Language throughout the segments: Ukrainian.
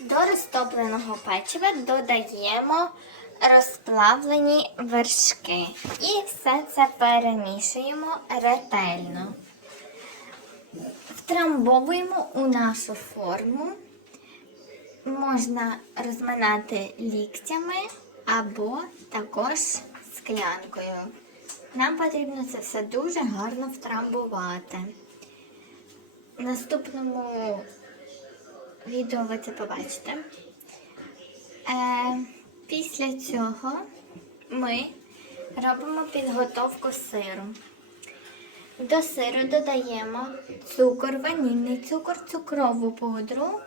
До розтопленого печива додаємо розплавлені вершки. І все це перемішуємо ретельно. Втрамбовуємо у нашу форму. Можна розминати ліктями або також склянкою. Нам потрібно це все дуже гарно втрамбувати. В наступному відео ви це побачите. Е, після цього ми робимо підготовку сиру. До сиру додаємо цукор, ванільний цукор, цукрову пудру,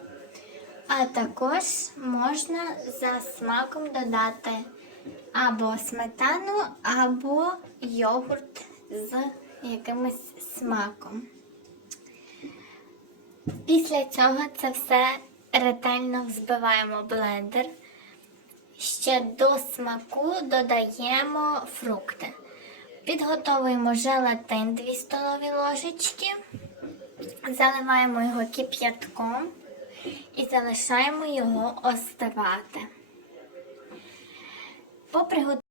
а також можна за смаком додати або сметану, або йогурт з якимось смаком. Після цього це все ретельно взбиваємо блендер. Ще до смаку додаємо фрукти. Підготовуємо желатин 2 столові ложечки, заливаємо його кип'ятком і залишаємо його остивати. По приготуванню